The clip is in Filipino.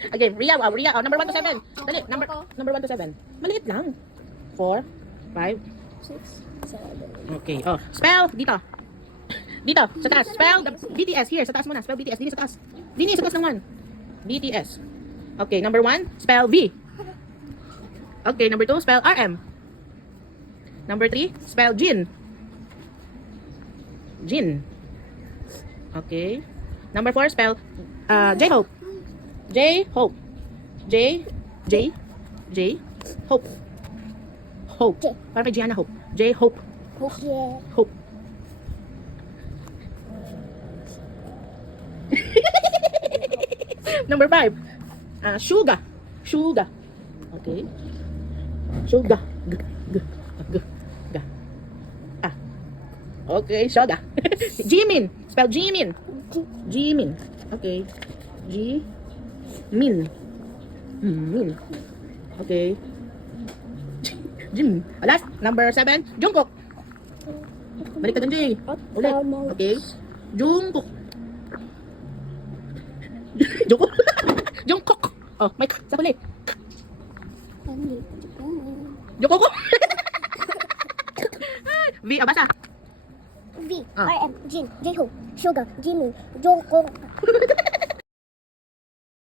Okay, Ria, Ria. Oh, number 1 to 7. Dali, number 1 to 7. Maliit lang. 4, 5, 6, 7. Okay. Oh, spell dito. Dito, sa taas. Spell the BTS here. Sa taas muna. Spell BTS. Dini sa taas. Dini sa taas ng 1. BTS. Okay, number 1, spell V. Okay, number 2, spell RM. Number 3, spell Jin. Jin. Okay. Number 4, spell J-Hope. J-Hope. J, Hope. Hope. J. Parang kay Gianna Hope. J-Hope. Yeah. Hope. Number 5, Suga. Suga. Okay. Suga. G, g, g, g. Ah. Okay, Suga. Jimin. Spell Jimin. Jimin. Okay. Min. Min. Okay. Jim. Last, number 7, Jungkook. Balik ka dun, Jay. Ulit. Okay. Jungkook. Jungkook. Jungkook. Oh, Mike, sa huli. Jungkook. V, basa. V, RM, Jin, J-Hope, Sugar, Jimin, Jungkook.